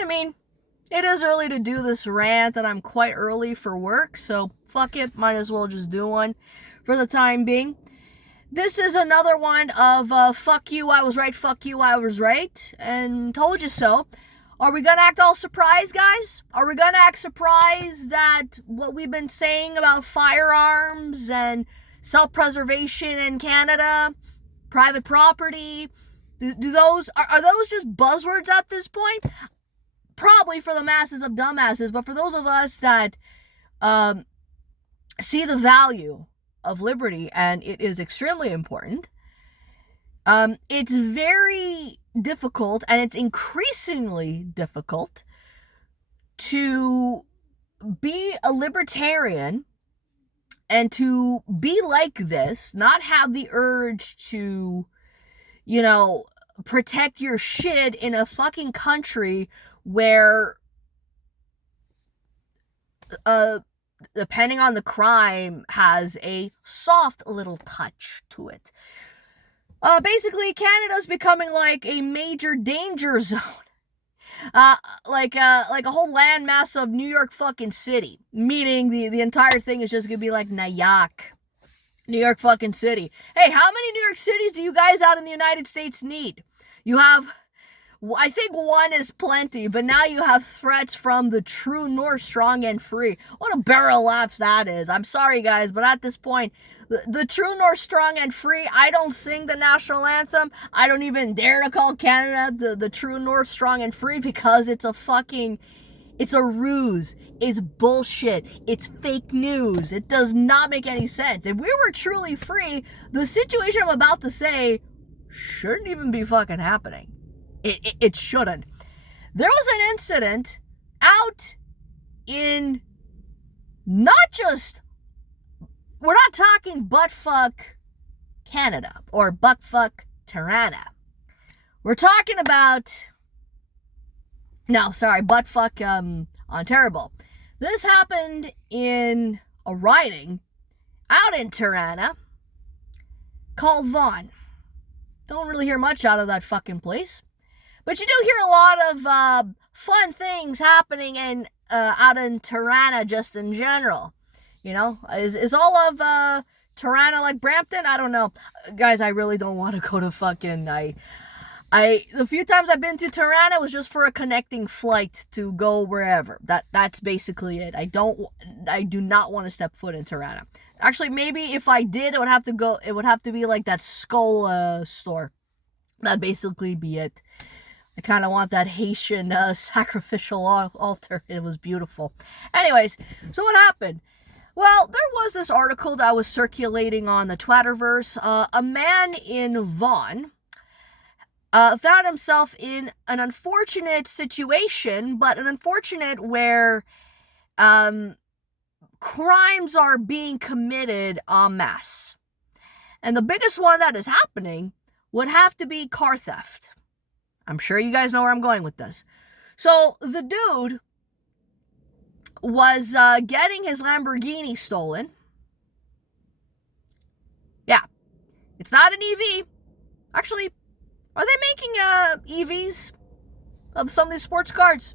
I mean, it is early to do this rant, and I'm quite early for work, so fuck it, might as well just do one for the time being. This is another one of fuck you, I was right, fuck you, I was right, and told you so. Are we gonna act all surprised, guys? Are we gonna act surprised that what we've been saying about firearms and self-preservation in Canada, private property, are those just buzzwords at this point? Probably for the masses of dumbasses, but for those of us that see the value of liberty, and it is extremely important, it's very difficult, and it's increasingly difficult to be a libertarian and to be like this, not have the urge to, protect your shit in a fucking country where, depending on the crime, has a soft little touch to it. Basically, Canada's becoming like a major danger zone. Like a whole landmass of New York fucking City. Meaning the entire thing is just gonna be like Nyack. New York fucking City. Hey, how many New York cities do you guys out in the United States need? You have, I think one is plenty, but now you have threats from the true north, strong and free. What a barrel laugh that is. I'm sorry, guys, but at this point, the true north, strong and free, I don't sing the national anthem. I don't even dare to call Canada the true north, strong and free, because it's a ruse. It's bullshit. It's fake news. It does not make any sense. If we were truly free, the situation I'm about to say shouldn't even be fucking happening. It shouldn't. There was an incident out in not just, we're not talking buttfuck Canada or buttfuck Tirana. We're talking about, buttfuck Ontario. This happened in a riding out in Tirana called Vaughan. Don't really hear much out of that fucking place. But you do hear a lot of fun things happening out in Tirana just in general. Is all of Tirana like Brampton? I don't know. Guys, I really don't want to go to fucking... the few times I've been to Tirana was just for a connecting flight to go wherever. That's basically it. I do not want to step foot in Tirana. Actually, maybe if I did, it would have to be like that skull store. That'd basically be it. I kind of want that Haitian sacrificial altar. It was beautiful. Anyways, so what happened? Well, there was this article that was circulating on the Twitterverse. A man in Vaughan found himself in an unfortunate situation, but an unfortunate where crimes are being committed en masse. And the biggest one that is happening would have to be car theft. I'm sure you guys know where I'm going with this. So the dude was getting his Lamborghini stolen. Yeah, it's not an EV. Actually, are they making EVs of some of these sports cars?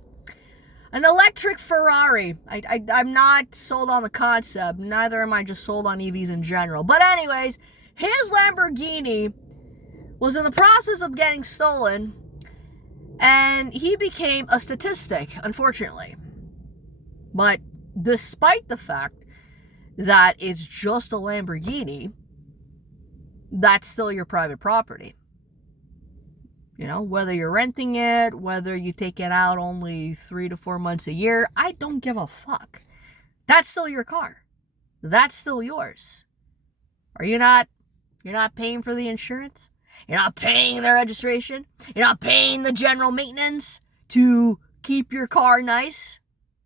An electric Ferrari. I'm not sold on the concept. Neither am I just sold on EVs in general. But anyways, his Lamborghini was in the process of getting stolen, and he became a statistic, unfortunately. But despite the fact that it's just a Lamborghini, that's still your private property. Whether you're renting it, whether you take it out only 3 to 4 months a year, I don't give a fuck. That's still your car. That's still yours. You're not paying for the insurance? You're not paying the registration? You're not paying the general maintenance to keep your car nice?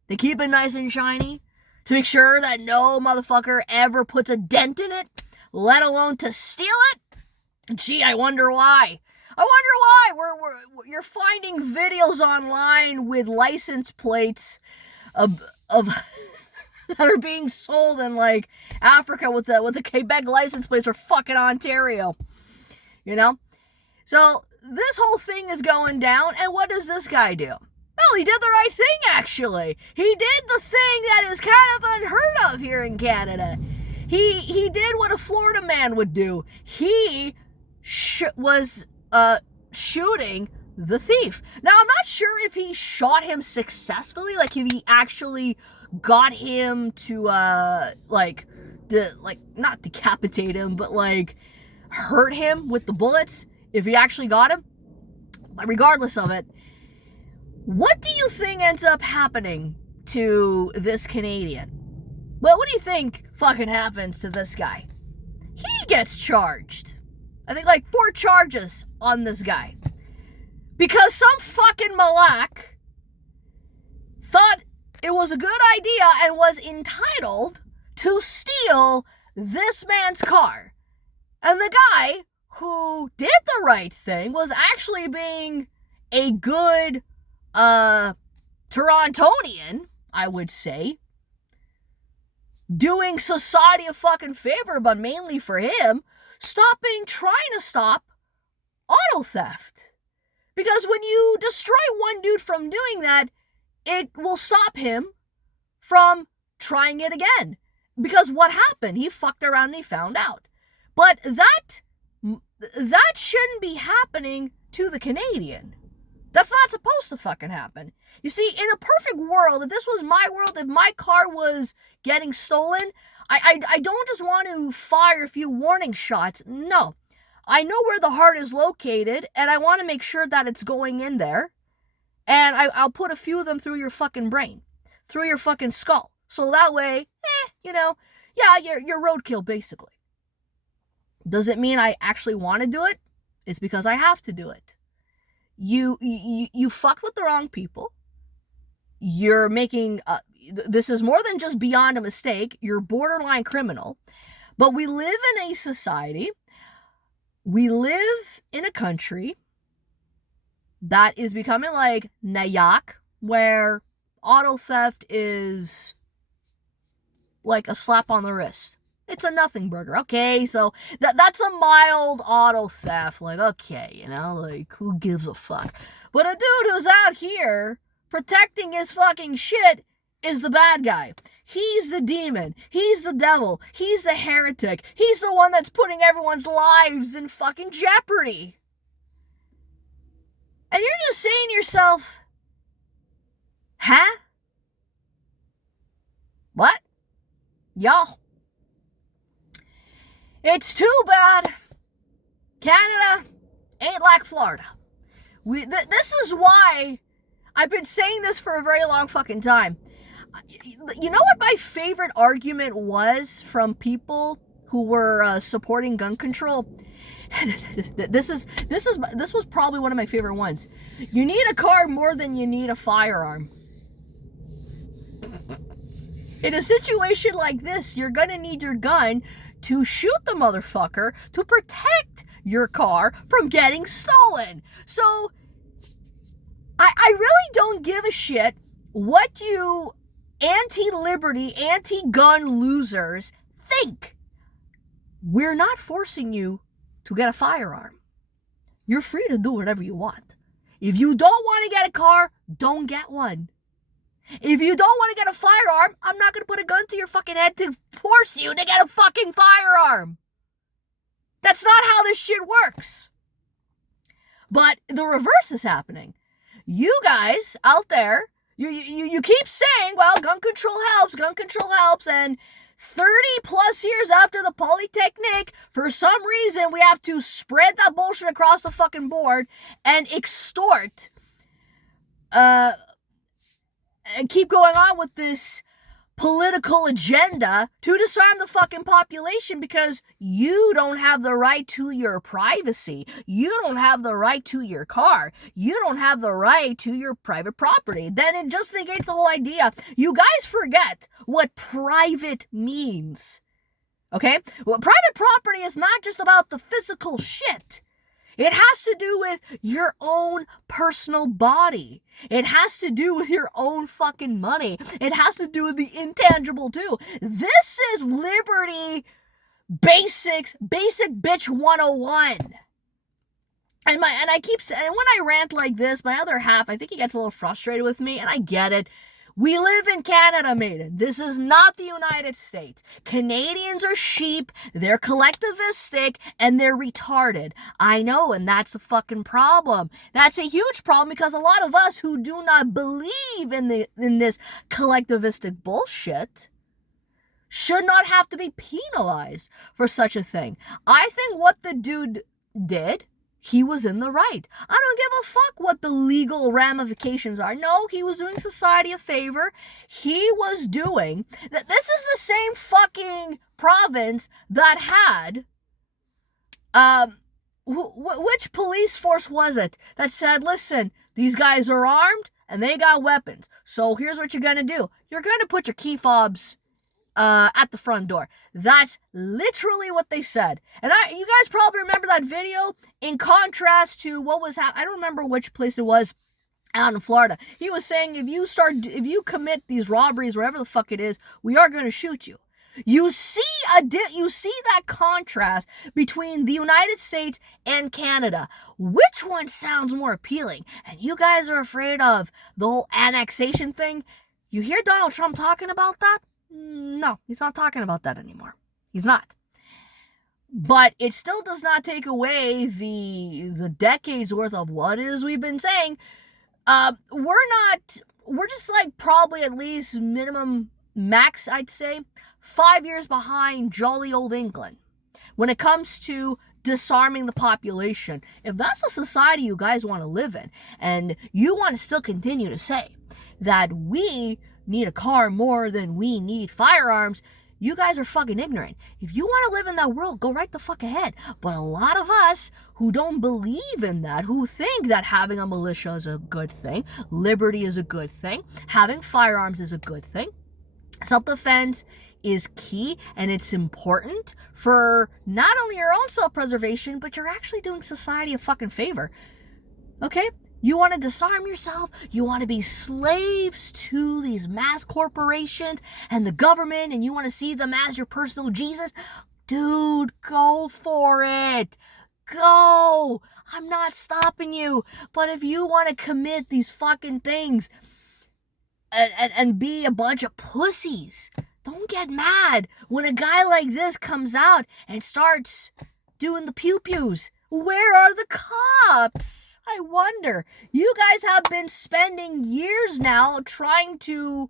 To keep it nice and shiny? To make sure that no motherfucker ever puts a dent in it? Let alone to steal it? Gee, I wonder why. You're finding videos online with license plates of that are being sold in like Africa with the Quebec license plates for fucking Ontario. So this whole thing is going down, and what does this guy do? he did the right thing, actually. He did the thing that is kind of unheard of here in Canada. He did what a Florida man would do. He was shooting the thief. Now, I'm not sure if he shot him successfully, like if he actually got him to not decapitate him, but like hurt him with the bullets, if he actually got him. But regardless of it, what do you think ends up happening to this Canadian? Well, what do you think fucking happens to this guy? He gets charged. I think like 4 charges on this guy. Because some fucking malak thought it was a good idea and was entitled to steal this man's car. And the guy who did the right thing was actually being a good Torontonian, I would say, doing society a fucking favor, but mainly for him, trying to stop auto theft. Because when you destroy one dude from doing that, it will stop him from trying it again. Because what happened? He fucked around and he found out. But that shouldn't be happening to the Canadian. That's not supposed to fucking happen. You see, in a perfect world, if this was my world, if my car was getting stolen, I don't just want to fire a few warning shots. No. I know where the heart is located, and I want to make sure that it's going in there. And I'll put a few of them through your fucking brain, through your fucking skull. So that way, you're roadkill, basically. Does it mean I actually want to do it? It's because I have to do it. You fucked with the wrong people. You're making, this is more than just beyond a mistake. You're borderline criminal. But we live in a society, we live in a country that is becoming like Nayak, where auto theft is like a slap on the wrist. It's a nothing burger. Okay, so that's a mild auto theft. Like, okay, like, who gives a fuck? But a dude who's out here protecting his fucking shit is the bad guy. He's the demon. He's the devil. He's the heretic. He's the one that's putting everyone's lives in fucking jeopardy. And you're just saying to yourself, huh? What? Y'all. It's too bad Canada ain't like Florida. This is why I've been saying this for a very long fucking time. You know what my favorite argument was from people who were supporting gun control? This was probably one of my favorite ones. You need a car more than you need a firearm. In a situation like this, you're gonna need your gun to shoot the motherfucker to protect your car from getting stolen. So, I really don't give a shit what you anti-liberty, anti-gun losers think. We're not forcing you to get a firearm. You're free to do whatever you want. If you don't want to get a car, don't get one. If you don't want to get a firearm, I'm not going to put a gun to your fucking head to force you to get a fucking firearm. That's not how this shit works. But the reverse is happening. You guys out there, you keep saying, well, gun control helps, and 30 plus years after the Polytechnic, for some reason, we have to spread that bullshit across the fucking board and extort, and keep going on with this political agenda to disarm the fucking population because you don't have the right to your privacy. You don't have the right to your car. You don't have the right to your private property. Then it just negates the whole idea. You guys forget what private means. Okay? Well, private property is not just about the physical shit. It has to do with your own personal body. It has to do with your own fucking money. It has to do with the intangible too. This is Liberty Basic Bitch 101. And I keep saying, when I rant like this, my other half, I think he gets a little frustrated with me, and I get it. We live in Canada, maiden. This is not the United States. Canadians are sheep, they're collectivistic, and they're retarded. I know, and that's a fucking problem. That's a huge problem because a lot of us who do not believe in this collectivistic bullshit should not have to be penalized for such a thing. I think what the dude did, he was in the right. I don't give a fuck what the legal ramifications are. No, he was doing society a favor. He was doing that. This is the same fucking province that had which police force was it that said, listen, these guys are armed and they got weapons, so here's what you're gonna do. You're gonna put your key fobs at the front door. That's literally what they said. And you guys probably remember that video in contrast to what was happening. I don't remember which place it was out in Florida. He was saying, if you commit these robberies, wherever the fuck it is, we are going to shoot you. You see that contrast between the United States and Canada. Which one sounds more appealing? And you guys are afraid of the whole annexation thing. You hear Donald Trump talking about that? No, he's not talking about that anymore. He's not. But it still does not take away the decades worth of what it is we've been saying. We're just like probably at least minimum max, I'd say, 5 years behind jolly old England when it comes to disarming the population. If that's the society you guys want to live in, and you want to still continue to say that we need a car more than we need firearms, you guys are fucking ignorant. If you want to live in that world, go right the fuck ahead. But a lot of us who don't believe in that, who think that having a militia is a good thing, liberty is a good thing, having firearms is a good thing, self-defense is key, and it's important for not only your own self-preservation, but you're actually doing society a fucking favor. Okay? You want to disarm yourself? You want to be slaves to these mass corporations and the government, and you want to see them as your personal Jesus? Dude, go for it. Go. I'm not stopping you. But if you want to commit these fucking things and be a bunch of pussies, don't get mad when a guy like this comes out and starts doing the pew-pews. Where are the cops? I wonder. You guys have been spending years now trying to,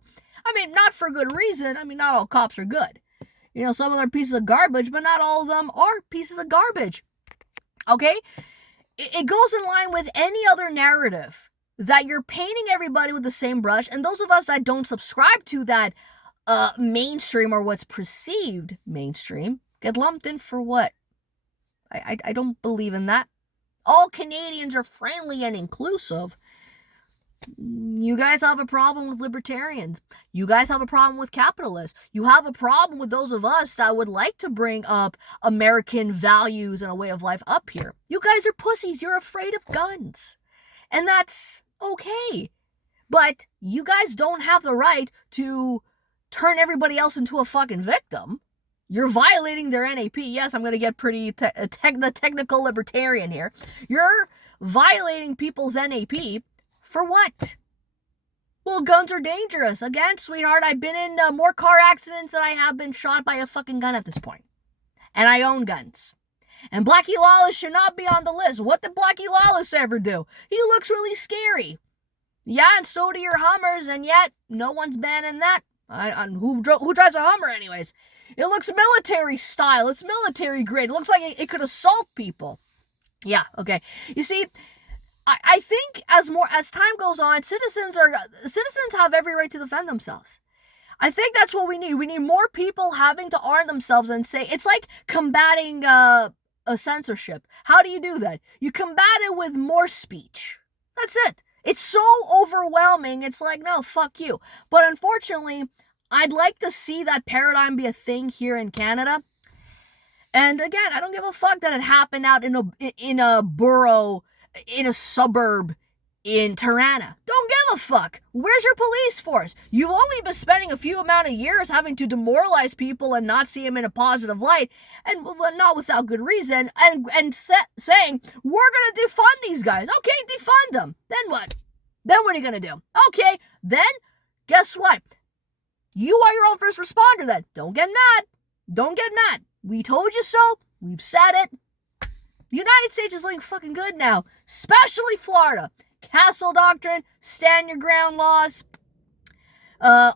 not for good reason. Not all cops are good. Some of them are pieces of garbage, but not all of them are pieces of garbage. Okay? It goes in line with any other narrative that you're painting everybody with the same brush, and those of us that don't subscribe to that mainstream or what's perceived mainstream get lumped in for what? I don't believe in that. All Canadians are friendly and inclusive. You guys have a problem with libertarians. You guys have a problem with capitalists. You have a problem with those of us that would like to bring up American values and a way of life up here. You guys are pussies. You're afraid of guns. And that's okay. But you guys don't have the right to turn everybody else into a fucking victim. You're violating their NAP. Yes, I'm going to get pretty the technical libertarian here. You're violating people's NAP for what? Well, guns are dangerous. Again, sweetheart, I've been in more car accidents than I have been shot by a fucking gun at this point. And I own guns. And Blackie Lawless should not be on the list. What did Blackie Lawless ever do? He looks really scary. Yeah, and so do your Hummers, and yet no one's banning that. Who drives a Hummer anyways? It looks military style. It's military grade. It looks like it could assault people. Yeah, okay. You see, I think as time goes on, citizens have every right to defend themselves. I think that's what we need. We need more people having to arm themselves and say, it's like combating a censorship. How do you do that? You combat it with more speech. That's it. It's so overwhelming. It's like, no, fuck you. But unfortunately, I'd like to see that paradigm be a thing here in Canada. And again, I don't give a fuck that it happened out in a borough, in a suburb in Tirana. Don't give a fuck. Where's your police force? You've only been spending a few amount of years having to demoralize people and not see them in a positive light, and not without good reason, and saying, we're gonna defund these guys. Okay, defund them. Then what? Then what are you gonna do? Okay, then, guess what? You are your own first responder then. Don't get mad. Don't get mad. We told you so. We've said it. The United States is looking fucking good now, especially Florida. Castle doctrine, stand your ground laws,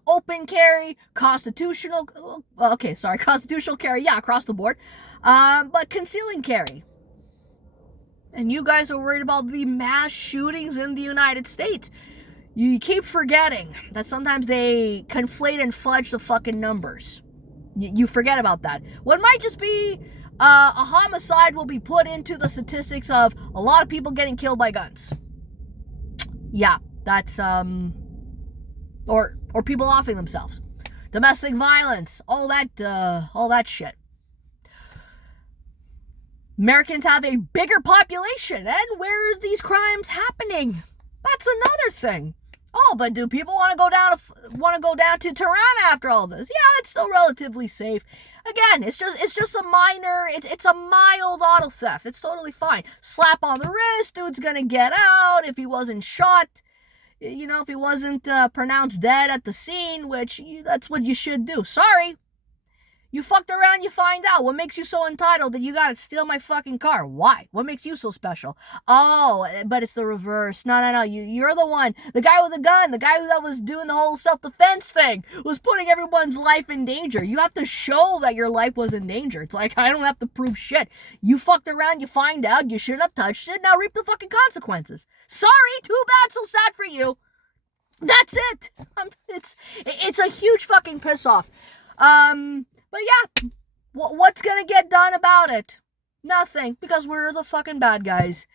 open carry, constitutional carry, yeah, across the board, but concealing carry. And you guys are worried about the mass shootings in the United States. You keep forgetting that sometimes they conflate and fudge the fucking numbers. You forget about that. What might just be a homicide will be put into the statistics of a lot of people getting killed by guns. Yeah, that's, or people offing themselves. Domestic violence, all that shit. Americans have a bigger population, and where are these crimes happening? That's another thing. Oh, but do people want to go down to Tehran after all this? Yeah, it's still relatively safe. Again, it's just a minor, it's a mild auto theft. It's totally fine. Slap on the wrist, dude's gonna get out if he wasn't shot. You know, if he wasn't pronounced dead at the scene, which that's what you should do. Sorry. You fucked around, you find out. What makes you so entitled that you gotta steal my fucking car? Why? What makes you so special? Oh, but it's the reverse. No. You're the one. The guy with the gun, the guy that was doing the whole self-defense thing, was putting everyone's life in danger. You have to show that your life was in danger. It's like, I don't have to prove shit. You fucked around, you find out, you shouldn't have touched it, now reap the fucking consequences. Sorry, too bad, so sad for you. That's it. It's a huge fucking piss off. But yeah, what's gonna get done about it? Nothing, because we're the fucking bad guys.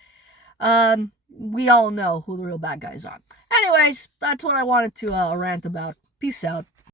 We all know who the real bad guys are. Anyways, that's what I wanted to rant about. Peace out.